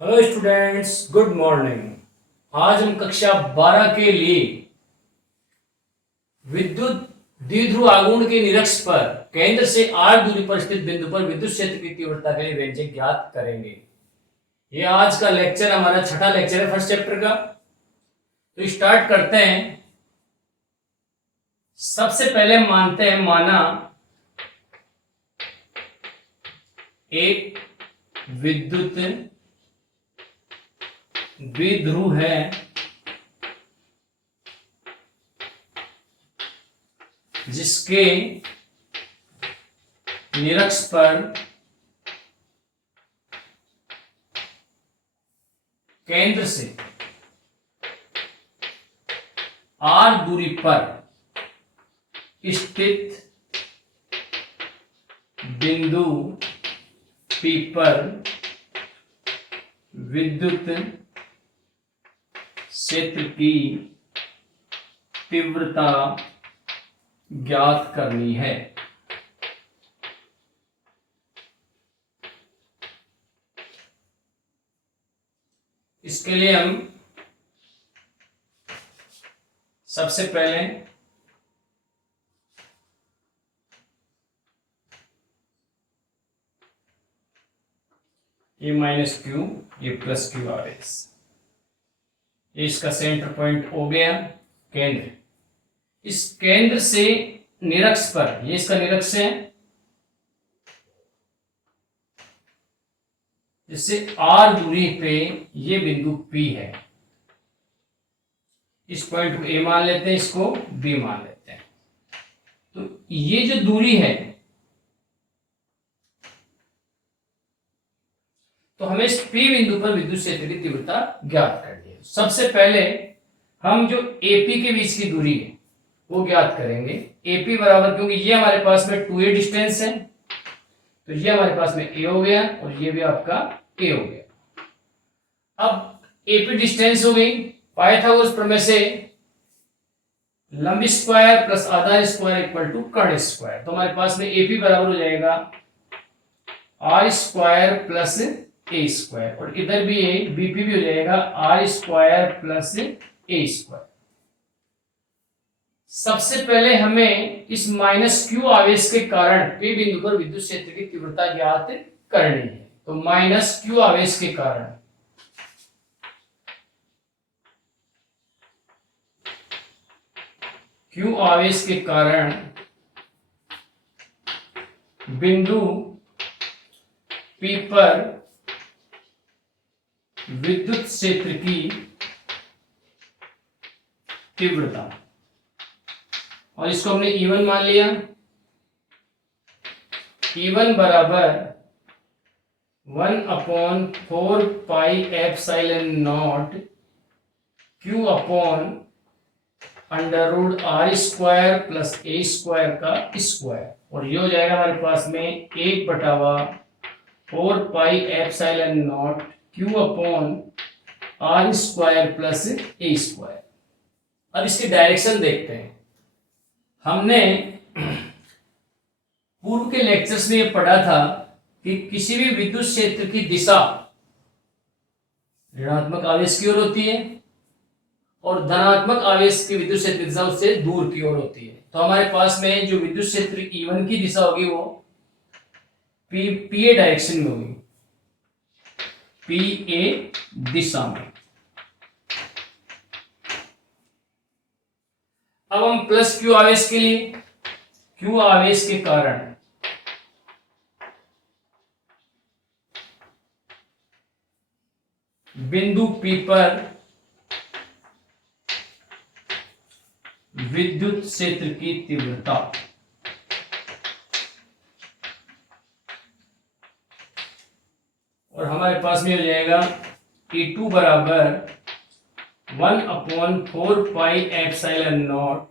Hello students, good morning. आज हम कक्षा 12 के लिए विद्युत द्विध्रुव आघूर्ण के निरक्ष पर केंद्र से r दूरी पर स्थित बिंदु पर विद्युत क्षेत्र की तीव्रता के लिए व्यंजक ज्ञात करेंगे। ये आज का लेक्चर हमारा छठा लेक्चर है फर्स्ट चैप्टर का। तो स्टार्ट करते हैं। सबसे पहले मानते हैं माना एक विद्युत द्विध्रुव है जिसके निरक्ष पर केंद्र से r दूरी पर स्थित बिंदु P पर विद्युत क्षेत्र की तीव्रता ज्ञात करनी है। इसके लिए हम सबसे पहले ये माइनस क्यू, ये प्लस क्यू आर एस, इसका सेंटर पॉइंट हो गया केंद्र। इस केंद्र से निरक्ष पर, ये इसका निरक्ष है, जिससे r दूरी पे ये बिंदु P है। इस पॉइंट को A मान लेते हैं, इसको B मान लेते हैं। तो ये जो दूरी है, तो हमें इस P बिंदु पर विद्युत क्षेत्र की तीव्रता ज्ञात करनी है। सबसे पहले हम जो AP के बीच की दूरी है वो ज्ञात करेंगे। AP बराबर, क्योंकि ये हमारे पास में 2a डिस्टेंस है, तो ये हमारे पास में A हो गया और ये भी आपका A हो गया। अब AP डिस्टेंस हो गई। पाइथागोरस प्रमेय से लंब स्क्वायर प्लस आधार स्क्वायर इक्वल टू कर्ण स्क्वायर, तो हमारे पास में AP बराबर हो जाएगा r square plus a square, और इधर भी BP भी हो जाएगा r square plus a square. सबसे पहले हमें इस माइनस क्यू आवेश के कारण P बिंदु पर विद्युत क्षेत्र की तीव्रता ज्ञात करनी है। तो माइनस क्यू आवेश के कारण Q आवेश के कारण बिंदु P पर विद्युत क्षेत्र की तीव्रता, और इसको हमने E1 मान लिया। E1 बराबर 1/4 pi epsilon naught Q upon under root r square plus a square का स्क्वायर, और ये हो जाएगा हमारे पास में 1/4 pi epsilon naught Q upon r square plus a square. अब इसकी डायरेक्शन देखते हैं। हमने पूर्व के लेक्चर्स में ये पढ़ा था कि किसी भी विद्युत क्षेत्र की दिशा ऋणात्मक आवेश की ओर होती है और धनात्मक आवेश की विद्युत क्षेत्र की दिशा उससे दूर की ओर होती है। तो हमारे पास में जो विद्युत क्षेत्र E1 की दिशा होगी वो PA डायरेक्शन में होगी, PA दिशा में। अब हम प्लस क्यू आवेश के लिए, क्यू आवेश के कारण बिंदु P पर विद्युत क्षेत्र की तीव्रता, और हमारे पास में हो जाएगा E2 बराबर 1/4 pi epsilon naught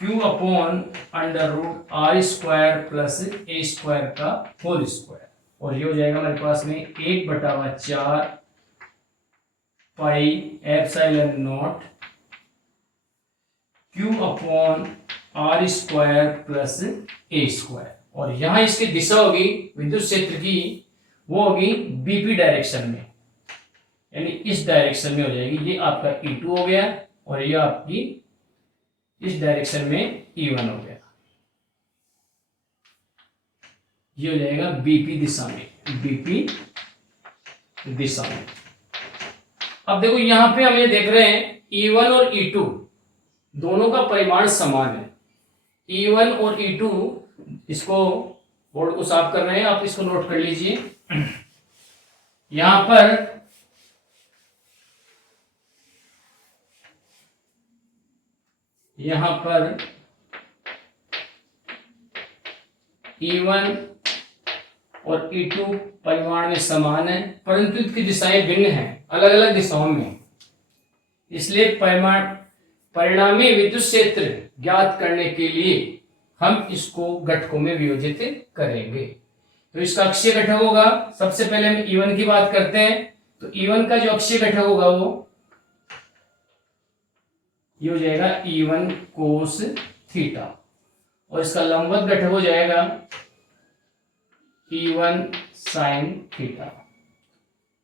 Q upon under root r square plus a square का होल स्क्वायर, और ये हो जाएगा हमारे पास में 1/4 pi epsilon naught Q upon r square plus a square, और यहां इसकी दिशा होगी विद्युत क्षेत्र की वो होगी बीपी डायरेक्शन में, यानी इस डायरेक्शन में हो जाएगी। ये आपका E2 हो गया और ये आपकी इस डायरेक्शन में E1 हो गया। ये हो जाएगा बीपी दिशा में, बीपी दिशा में। अब देखो यहां पे हम ये देख रहे हैं E1 और E2 दोनों का परिमाण समान है। E1 और E2, इसको बोर्ड को साफ कर रहे हैं, आप इसको नोट कर लीजिए। यहां पर E1 और E2 परिमाण में समान है, परंतु इसकी दिशाएं भिन्न हैं, अलग अलग दिशाओं में। इसलिए परिणामी विद्युत क्षेत्र ज्ञात करने के लिए हम इसको घटकों में वियोजित करेंगे। तो इसका अक्षीय घटक होगा, सबसे पहले हम E1 की बात करते हैं। तो E1 का जो अक्षीय घटक होगा वो ये हो जाएगा E1 कोस थीटा, और इसका लंबवत घटक हो जाएगा E1 साइन थीटा।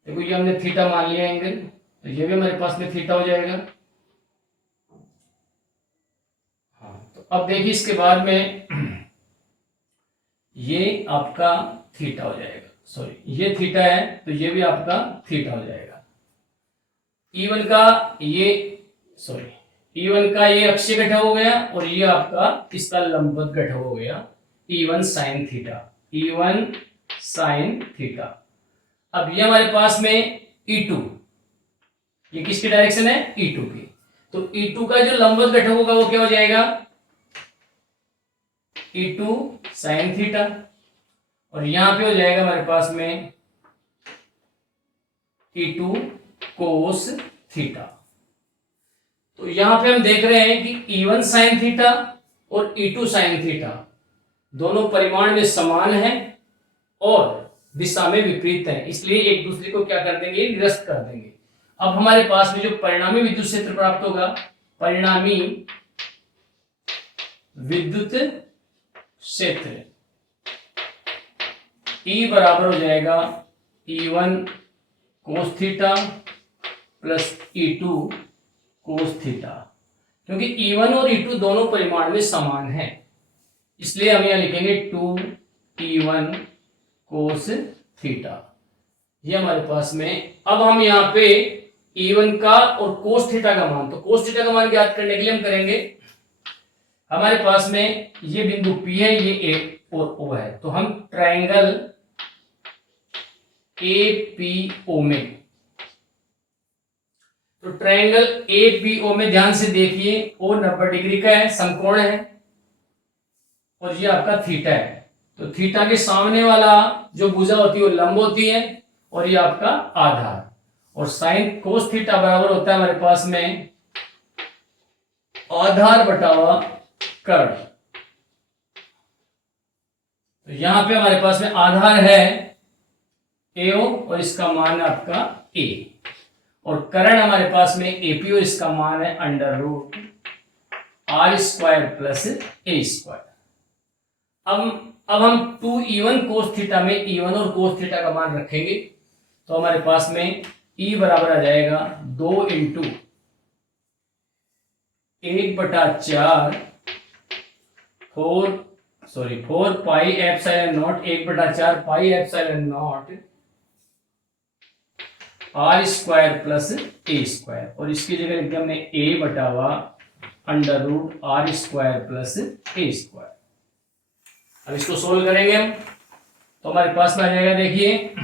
देखो ये हमने थीटा मान लिया एंगल, तो ये भी हमारे पास में थीटा हो जाएगा। हाँ, तो अब देखिए इसके बाद में ये आपका थीटा हो जाएगा, सॉरी ये थीटा है तो ये भी आपका थीटा हो जाएगा। E1 का ये अक्षीय घटक हो गया और ये आपका इसका लंबवत घटक हो गया E1 sine theta, E1 sine theta. अब ये हमारे पास में E2, ये किसकी डायरेक्शन है? E2 की। तो E2 का जो लंबवत घटक होगा वो क्या हो जाएगा? E2 साइन थीटा, और यहां पे हो जाएगा हमारे पास में E2 कोस थीटा। तो यहां पे हम देख रहे हैं कि E1 साइन थीटा और E2 साइन थीटा दोनों परिमाण में समान है और दिशा में विपरीत है, इसलिए एक दूसरे को क्या कर देंगे? निरस्त कर देंगे। अब हमारे पास में जो परिणामी विद्युत क्षेत्र प्राप्त होगा, परिणामी विद्युत क्षेत्र E बराबर हो जाएगा E1 cos theta plus E2 cos theta, क्योंकि E1 और E2 दोनों परिमाण में समान है, इसलिए हम यहां लिखेंगे 2E1 कोस थीटा। ये हमारे पास में, अब हम यहाँ पे E1 का और कोस थीटा का मान, तो कोस थीटा का मान ज्ञात करने के लिए हम करेंगे, हमारे पास में ये बिंदु P है, ये A और O है, तो हम ट्रायंगल APO में, तो ट्रायंगल APO में ध्यान से देखिए, O 90 डिग्री का है, समकोण है, और ये आपका थीटा है। तो थीटा के सामने वाला जो भुजा होती है वो लंब होती है, और ये आपका आधार, और साइन कोस थीटा बराबर होता है हमारे पास में आधार बटावा कर्ण। तो यहां पे हमारे पास में आधार है AO और इसका मान है आपका A, और कर्ण हमारे पास में AP और इसका मान है √R² प्लस A²। अब हम 2E1 कोस थीटा में E1 और कोस थीटा का मान रखेंगे, तो हमारे पास में E बराबर आ जाएगा 2 into 1/4 4 pi epsilon not 1/4 pi epsilon not R² plus A², और इसकी जगह लिख दिया हमने A बटावा √R² प्लस A²। अब इसको सोल्व करेंगे हम, तो हमारे पास में आ जाएगा, देखिए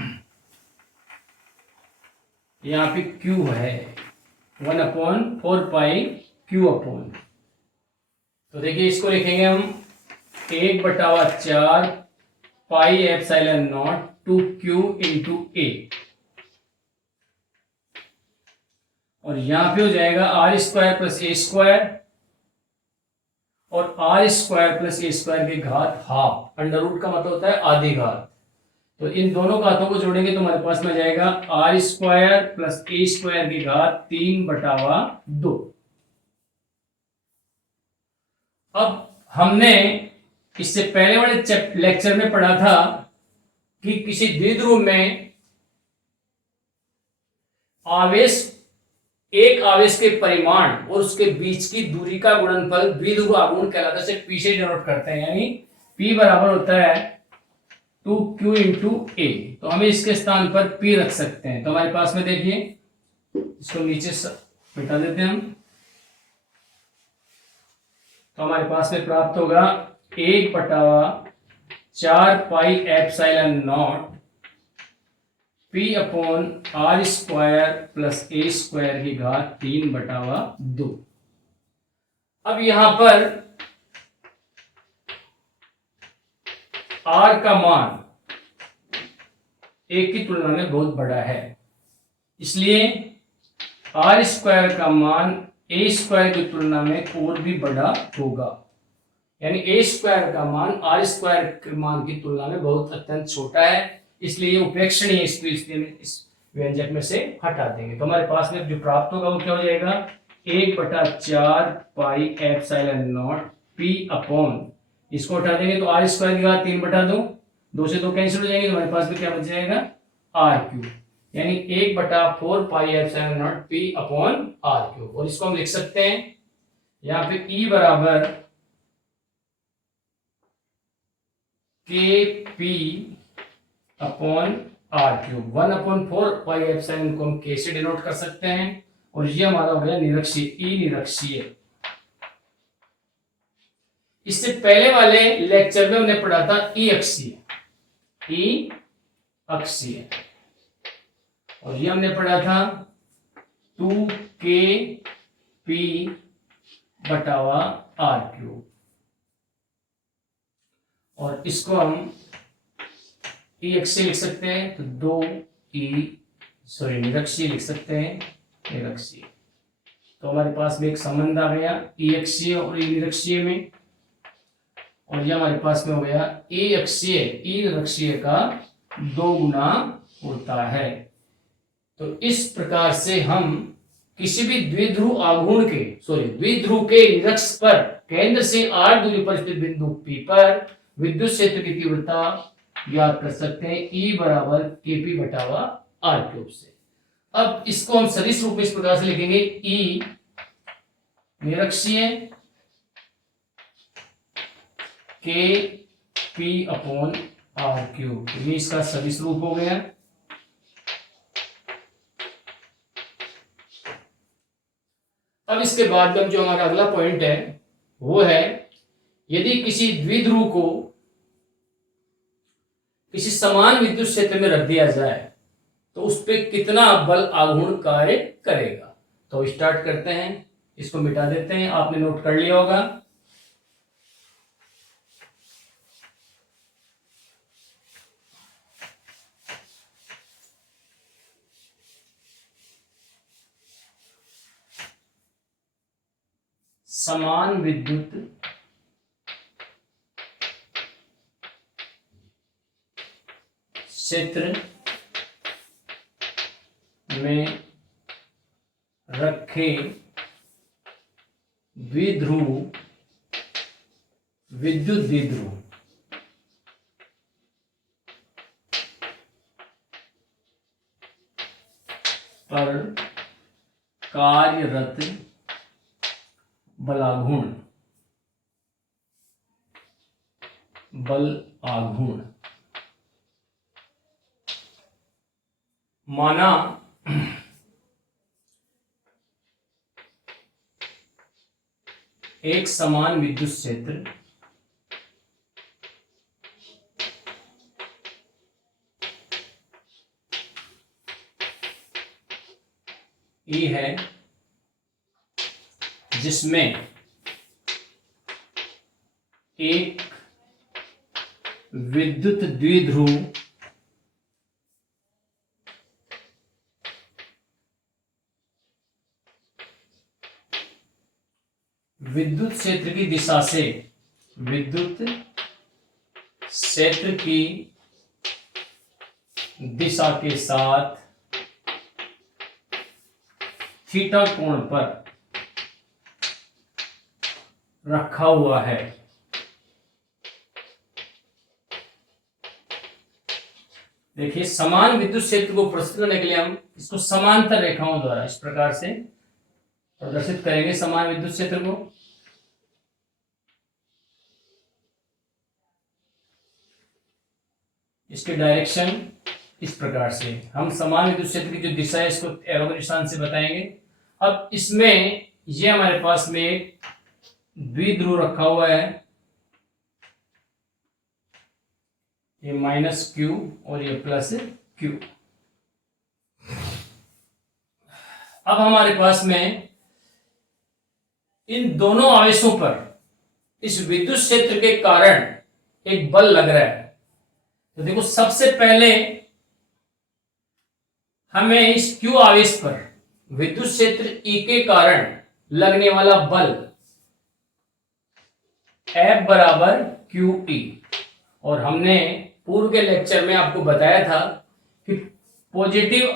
यहाँ पे Q है 1/4 पाई Q अपॉन, तो देखिए इसको लिखेंगे हम 1/4 pi epsilon not 2Q into A, और यहां पे हो जाएगा R² प्लस A², और R² प्लस A² की घात हाफ, अंडर रूट का मतलब होता है आधी घात, तो इन दोनों घातों को जोड़ेंगे तो हमारे पास में जाएगा R² प्लस A² की घात 3/2। अब हमने इससे पहले वाले लेक्चर में पढ़ा था कि किसी द्विध्रुव में आवेश, एक आवेश के परिमाण और उसके बीच की दूरी का गुणनफल द्विध्रुव आघूर्ण कहलाता है। पी से डिनोट करते हैं, यानी P बराबर होता है 2Q इंटू ए। तो हमें इसके स्थान पर P रख सकते हैं। तो हमारे पास में देखिए, इसको नीचे मिटा देते हैं हम। तो हमारे पास में प्राप्त होगा 1/4 pi epsilon naught P upon r square plus a square की घात 3/2। अब यहां पर R का मान ए की तुलना में बहुत बड़ा है, इसलिए आर स्क्वायर का मान ए स्क्वायर की तुलना में और भी बड़ा होगा। यानी ए स्क्वायर का मान आर स्क्वायर के मान की तुलना में बहुत अत्यंत छोटा है, इसलिए ये उपेक्षणीय है। इसको इस व्यंजक में से हटा देंगे। तो हमारे पास में जो प्राप्त होगा वो क्या हो जाएगा, 1/4 pi epsilon naught P upon, इसको हटा देंगे तो आर स्क्वायर की घात 3/2, 2 से 2 कैंसिल हो जाएंगे। तो हमारे पास में क्या बच जाएगा, R3, यानी 1/4 pi epsilon naught P upon R3। और इसको हम लिख सकते हैं यहाँ पे E बराबर KP upon R3, 1/4 pi epsilon को हम K से डिनोट कर सकते हैं। और ये हमारा हो गया निरक्षीय, E निरक्षीय। इससे पहले वाले लेक्चर में हमने पढ़ा था E अक्षीय, E अक्षीय, और ये हमने पढ़ा था 2KP बटावा R3। और इसको हम E अक्षीय लिख सकते हैं, तो 2E निरक्षीय लिख सकते हैं, निरक्षीय। तो हमारे पास में एक संबंध आ गया E अक्षीय और E निरक्षीय में, और ये हमारे पास में हो गया E अक्षीय E निरक्षीय का 2 गुना होता है। तो इस प्रकार से हम किसी भी द्विध्रुव आघूर्ण के द्विध्रुव के निरक्ष पर केंद्र से r दूरी पर स्थित बिंदु P पर विद्युत क्षेत्र की तीव्रता ज्ञात कर सकते हैं, E बराबर KP बटावा R3 से। अब इसको हम सदिश रूप में इस प्रकार से लिखेंगे, E निरक्षीय KP अपॉन R3, ये इसका सदिश रूप हो गया। अब इसके बाद में जो हमारा अगला पॉइंट है वो है, यदि किसी द्विध्रुव को किसी समान विद्युत क्षेत्र में रख दिया जाए तो उस पर कितना बल आघूर्ण कार्य करेगा। तो स्टार्ट करते हैं, इसको मिटा देते हैं, आपने नोट कर लिया होगा। समान विद्युत क्षेत्र में रखे द्विध्रुव विद्युत द्विध्रुव पर कार्यरत बल आघूर्ण माना एक समान विद्युत क्षेत्र E है जिसमें एक विद्युत द्विध्रुव विद्युत क्षेत्र की दिशा से विद्युत क्षेत्र की दिशा के साथ थीटा कोण पर रखा हुआ है। देखिए समान विद्युत क्षेत्र को प्रस्तुत करने के लिए हम इसको समांतर रेखाओं द्वारा इस प्रकार से प्रदर्शित करेंगे समान विद्युत क्षेत्र को। इसके डायरेक्शन इस प्रकार से हम समान विद्युत क्षेत्र की जो दिशा है इसको एरो के निशान से बताएंगे। अब इसमें ये हमारे पास में एक द्विध्रुव रखा हुआ है, ये माइनस क्यू और ये प्लस क्यू। अब हमारे पास में इन दोनों आवेशों पर इस विद्युत क्षेत्र के कारण एक बल लग रहा है। तो देखो सबसे पहले हमें इस क्यू आवेश पर विद्युत क्षेत्र ई के कारण लगने वाला बल F बराबर क्यू ई, और हमने पूर्व के लेक्चर में आपको बताया था कि पॉजिटिव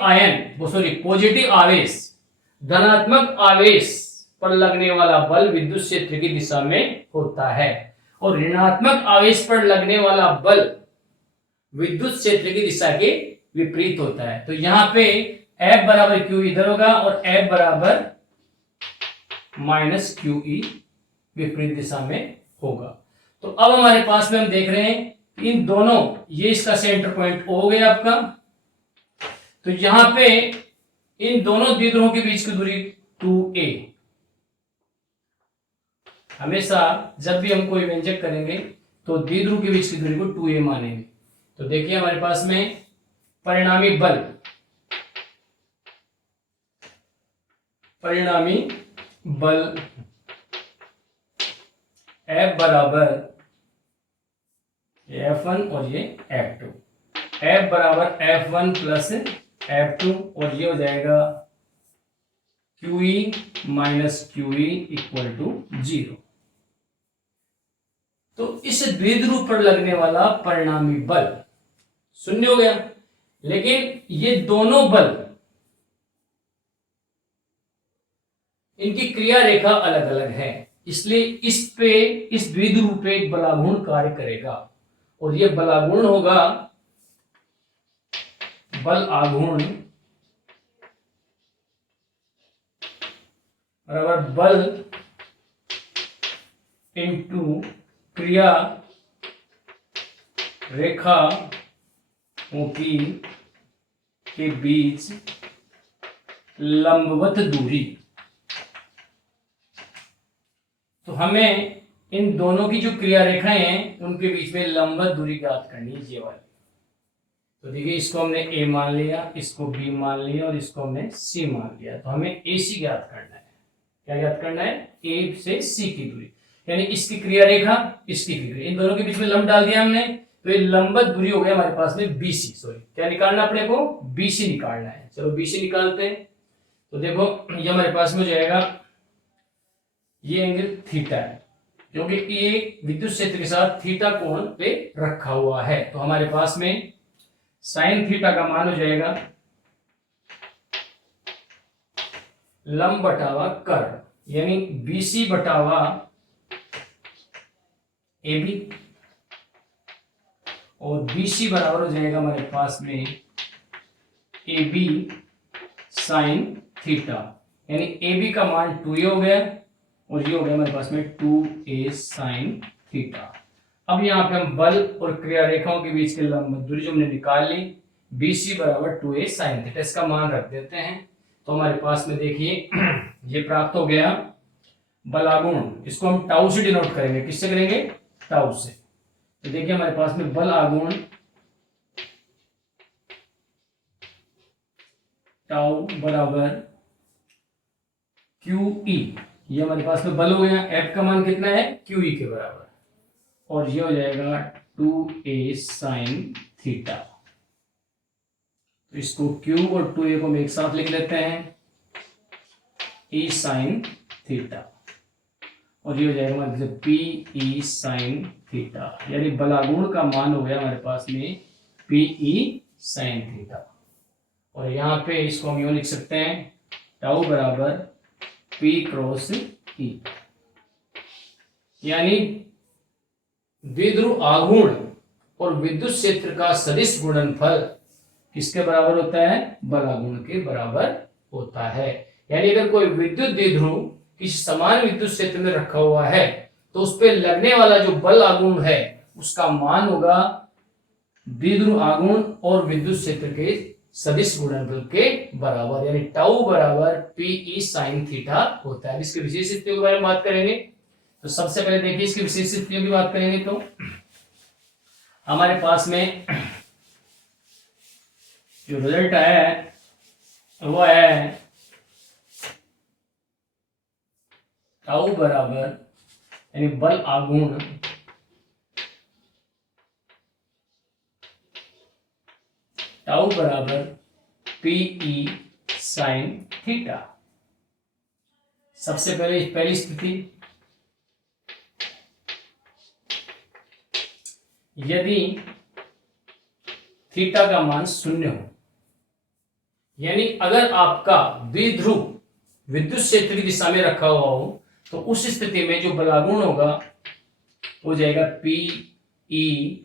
आवेश धनात्मक आवेश पर लगने वाला बल विद्युत क्षेत्र की दिशा में होता है और ऋणात्मक आवेश पर लगने वाला बल विद्युत क्षेत्र की दिशा के विपरीत होता है। तो यहां पे F बराबर क्यू इधर होगा और F बराबर माइनस क्यू ई विपरीत दिशा में होगा। तो अब हमारे पास में हम देख रहे हैं इन दोनों, ये इसका सेंटर पॉइंट O हो गया आपका। तो यहां पे इन दोनों द्विध्रुवों के बीच की दूरी 2a। हमेशा जब भी हम कोई व्यंजक करेंगे तो द्विध्रुव के बीच की दूरी को 2a मानेंगे। तो देखिए हमारे पास में परिणामी बल F बराबर F1 और ये F2, F बराबर F1 प्लस F2 और ये हो जाएगा QE minus QE equal to 0। तो इस द्विध्रुव पर लगने वाला परिणामी बल शून्य हो गया, लेकिन ये दोनों बल इनकी क्रिया रेखा अलग अलग है, इसलिए इस द्विध्रुव पे एक बलाघूर्ण कार्य करेगा और ये बलाघूर्ण होगा बल आघूर्ण बराबर बल इंटू क्रिया रेखा के बीच लंबवत दूरी। तो हमें इन दोनों की जो क्रिया रेखाएं हैं उनके बीच में लंबवत दूरी ज्ञात करनी है, ये वाली। तो देखिए इसको हमने A मान लिया, इसको B मान लिया और इसको हमने C मान लिया। तो हमें AC ज्ञात करना है। क्या ज्ञात करना है? A से C की दूरी, यानी इसकी क्रिया रेखा इसकी क्रिया, इन दोनों के बीच में लंब डाल दिया हमने, तो ये लंबवत दूरी हो गया हमारे पास में BC। सॉरी, क्या निकालना अपने को? BC निकालना है। चलो BC निकालते हैं। तो देखो ये हमारे पास में हो जाएगा, ये एंगल थीटा है क्योंकि ये विद्युत क्षेत्र के साथ थीटा कोण पे रखा हुआ है। तो हमारे पास में साइन थीटा का मान हो जाएगा लंब बटावा कर्ण, यानी BC बटावा AB, और BC बराबर हो जाएगा हमारे पास में AB साइन थीटा, यानी AB का मान 2a हो गया और ये हो गया हमारे पास में 2a साइन थीटा। अब यहाँ पे हम बल और क्रिया रेखाओं के बीच के लंब दूरी जो हमने निकाल ली, BC बराबर 2a साइन थीटा, इसका मान रख देते हैं। तो हमारे पास में देखिए ये प्राप्त हो गया बलागुण, इसको हम टाउ से डिनोट करेंगे। किससे करेंगे? टाउ से। तो देखिए हमारे पास में बल आगुण टाउ बराबर QE, ये हमारे पास में बल हो गया। F का मान कितना है? QE के बराबर, और ये हो जाएगा 2a साइन थीटा। तो इसको Q और 2a को हम एक साथ लिख लेते हैं, E साइन थीटा, और ये हो जाएगा हमारे PE साइन थीटा, यानी बलागुण का मान हो गया हमारे पास में PE साइन थीटा। और यहाँ पे इसको हम यूं लिख सकते हैं, टाउ बराबर P क्रॉस E, यानी द्विध्रुव आघूर्ण और विद्युत क्षेत्र का सदिश गुणनफल किसके बराबर होता है, बल आघूर्ण के बराबर होता है। यानी अगर कोई विद्युत द्विध्रुव किसी समान विद्युत क्षेत्र में रखा हुआ है तो उस पर लगने वाला जो बल आघूर्ण है उसका मान होगा द्विध्रुव आघूर्ण और विद्युत क्षेत्र के सदिश गुणनफल के बराबर, यानी टाउ बराबर पी साइन थीटा होता है। इसकी विशेष स्थितियों के बारे में बात करेंगे। तो सबसे पहले देखिए इसकी विशेष स्थितियों की बात करेंगे तो हमारे पास में जो रिजल्ट आया है वो है टाउ बराबर यानी बल आघूर्ण टाउ बराबर पीई साइन थीटा। सबसे पहले पहली स्थिति, यदि थीटा का मान 0 हो, यानी अगर आपका द्विध्रुव विद्युत क्षेत्र की दिशा में रखा हुआ हो तो उस स्थिति में जो बलागुण होगा हो जाएगा पी ई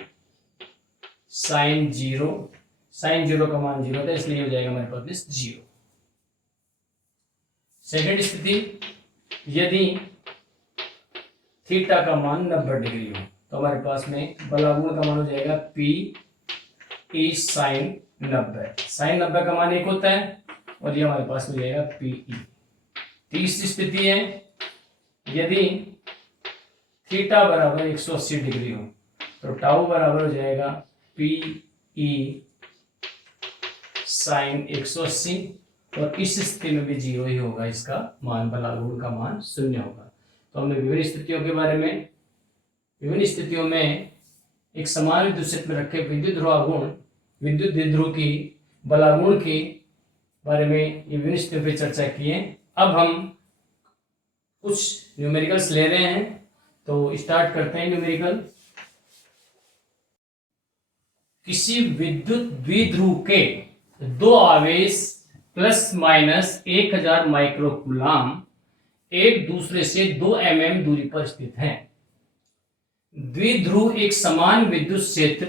साइन 0। साइन 0 का मान 0 था इसलिए हो जाएगा हमारे पास 0। सेकंड स्थिति, यदि थीटा का मान 90 डिग्री हो तो हमारे पास में बलागुण का मान हो जाएगा पी ई साइन 90। साइन 90 का मान 1 होता है और ये हमारे पास हो जाएगा पी ई। तीसरी स्थिति है, यदि थीटा बराबर 180 डिग्री हो तो टाउ बराबर हो जाएगा पी ई साइन 180 और इस स्थिति में भी 0 ही होगा, इसका मान बलागुण का मान 0 होगा। तो हमने विभिन्न स्थितियों के बारे में, विभिन्न स्थितियों में एक समान विद्युत क्षेत्र में रखे विद्युत ध्रुवागुण विद्युत द्विध्रुव की बलागुण के बारे में ये विभिन्न स्थितियों पर चर्चा की है। अब हम कुछ न्यूमेरिकल्स ले रहे हैं तो स्टार्ट करते हैं न्यूमेरिकल। किसी विद्युत द्विध्रुव के दो आवेश प्लस माइनस 1000 माइक्रोकूलाम एक दूसरे से 2 mm दूरी पर स्थित हैं। द्विध्रुव एक समान विद्युत क्षेत्र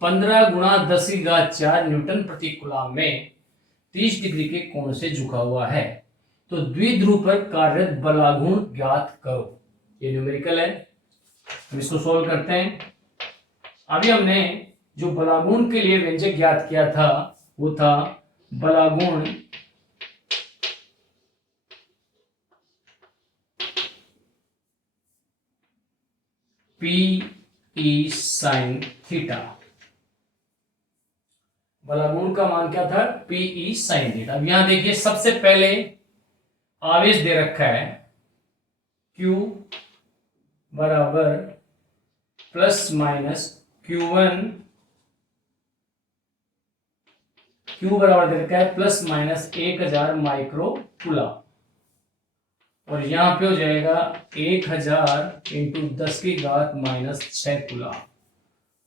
15 गुणा 10⁴ न्यूटन प्रति कूलाम में 30 डिग्री के कोण से झुका हुआ है। तो द्विध्रुव पर कार्यरत बलागुण ज्ञात करो। ये न्यूमेरिकल है, हम इसको सोल्व करते हैं। अभी हमने जो बलागुण के लिए व्यंजक ज्ञात किया था वो था बलागुण पी ई साइन थीटा। बलागुण का मान क्या था, पी ई साइन थीटा। अब यहां देखिए सबसे पहले आवेश दे रखा है Q बराबर प्लस माइनस Q1, Q बराबर दे रखा है प्लस माइनस 1000 माइक्रोकूलाम और यहां पे हो जाएगा 1000 इंटू 10⁻⁻6 कूलाम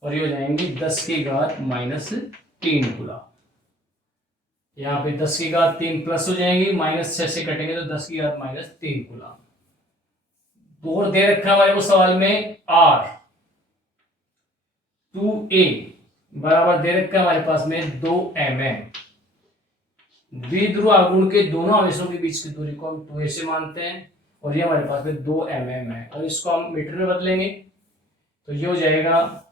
और ये हो जाएंगे 10⁻⁻3 कूलाम। यहाँ पे 10⁻3 प्लस हो जाएंगी, -6 से कटेंगे तो 10⁻⁻3 कूलाम। और दे रखा हमारे को सवाल में R 2A बराबर दे रखा हमारे पास में 2 mm। द्विध्रुव आघूर्ण के दोनों आवेशों के बीच की दूरी को हम 2A से मानते हैं और ये हमारे पास में 2 mm है और इसको हम मीटर में बदलेंगे तो ये हो जाएगा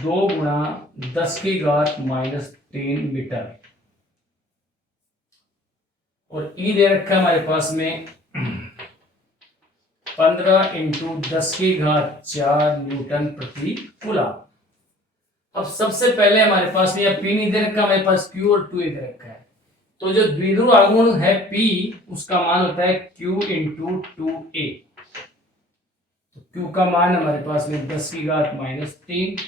2 गुणा 10⁻⁻3 मीटर और E दे रखा है हमारे पास में 15 इंटू 10⁻⁴ न्यूटन प्रति कूलाम। अब सबसे पहले हमारे पास में P नहीं दे रखा, हमारे पास Q और 2A दे रखा है। तो जो द्विध्रुव आघूर्ण है P उसका मान होता है Q इंटू 2A। तो Q का मान हमारे पास में 10⁻⁻3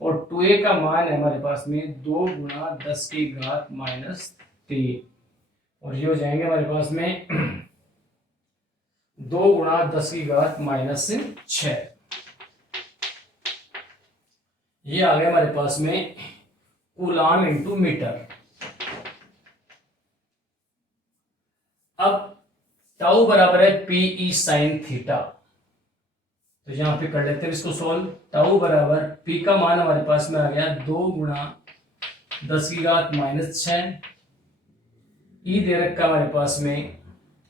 और 2A का मान है हमारे पास में 2 गुणा 10⁻⁻3 और ये हो जाएंगे हमारे पास में 2 गुणा 10⁻⁻6। ये आ गया हमारे पास में कूलाम इंटू मीटर। अब टाउ बराबर है पी ई साइन थीटा, तो यहां पे कर लेते हैं इसको सोल्व। टाउ बराबर पी का मान हमारे पास में आ गया 2 गुणा 10 की घात -6। ई दे रखा हमारे पास में,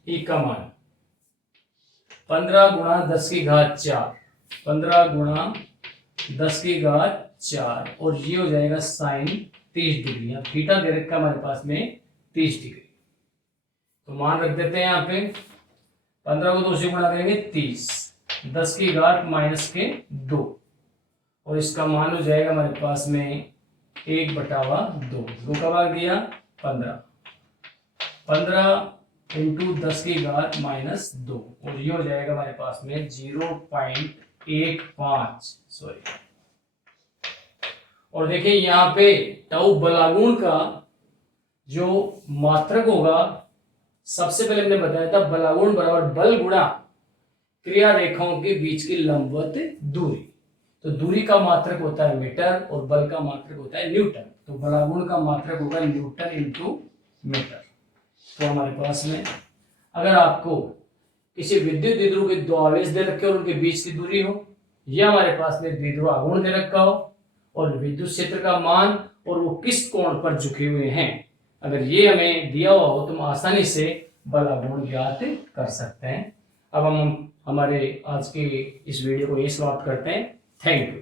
ई का मान 15 गुणा 10 की घात 4, 15 गुणा 10 की घात 4, और ये हो जाएगा साइन 30 डिग्री। अब थीटा दे रखा हमारे पास में 30 डिग्री। तो मान रख देते हैं यहाँ पे, 15 को 2 से गुणा करेंगे 30, 10 की घात -2, और इसका मान हो जाएगा हमारे पास में 1/2। 2 का भाग दिया 15, 15 इंटू 10 की घात -2, और ये हो जाएगा हमारे पास में 0.15, सॉरी। और देखिए यहाँ पे टाउ बलागुण का जो मात्रक होगा, सबसे पहले हमने बताया था बलागुण बराबर बल गुणा क्रिया रेखाओं के बीच की लंबवत दूरी। तो दूरी का मात्रक होता है मीटर और बल का मात्रक होता है न्यूटन। तो बलागुण का मात्रक होगा न्यूटन इंटू मीटर। तो हमारे पास में अगर आपको किसी विद्युत द्विध्रुव के दो आवेश दे रखे और उनके बीच की दूरी हो, या हमारे पास में द्विध्रुव आघूर्ण दे रखा हो और विद्युत क्षेत्र का मान और वो किस कोण पर झुके हुए हैं, अगर ये हमें दिया हुआ हो तो हम आसानी से बलागुण ज्ञात कर सकते हैं। अब हम हमारे आज के इस वीडियो को यही समाप्त करते हैं। Thank you.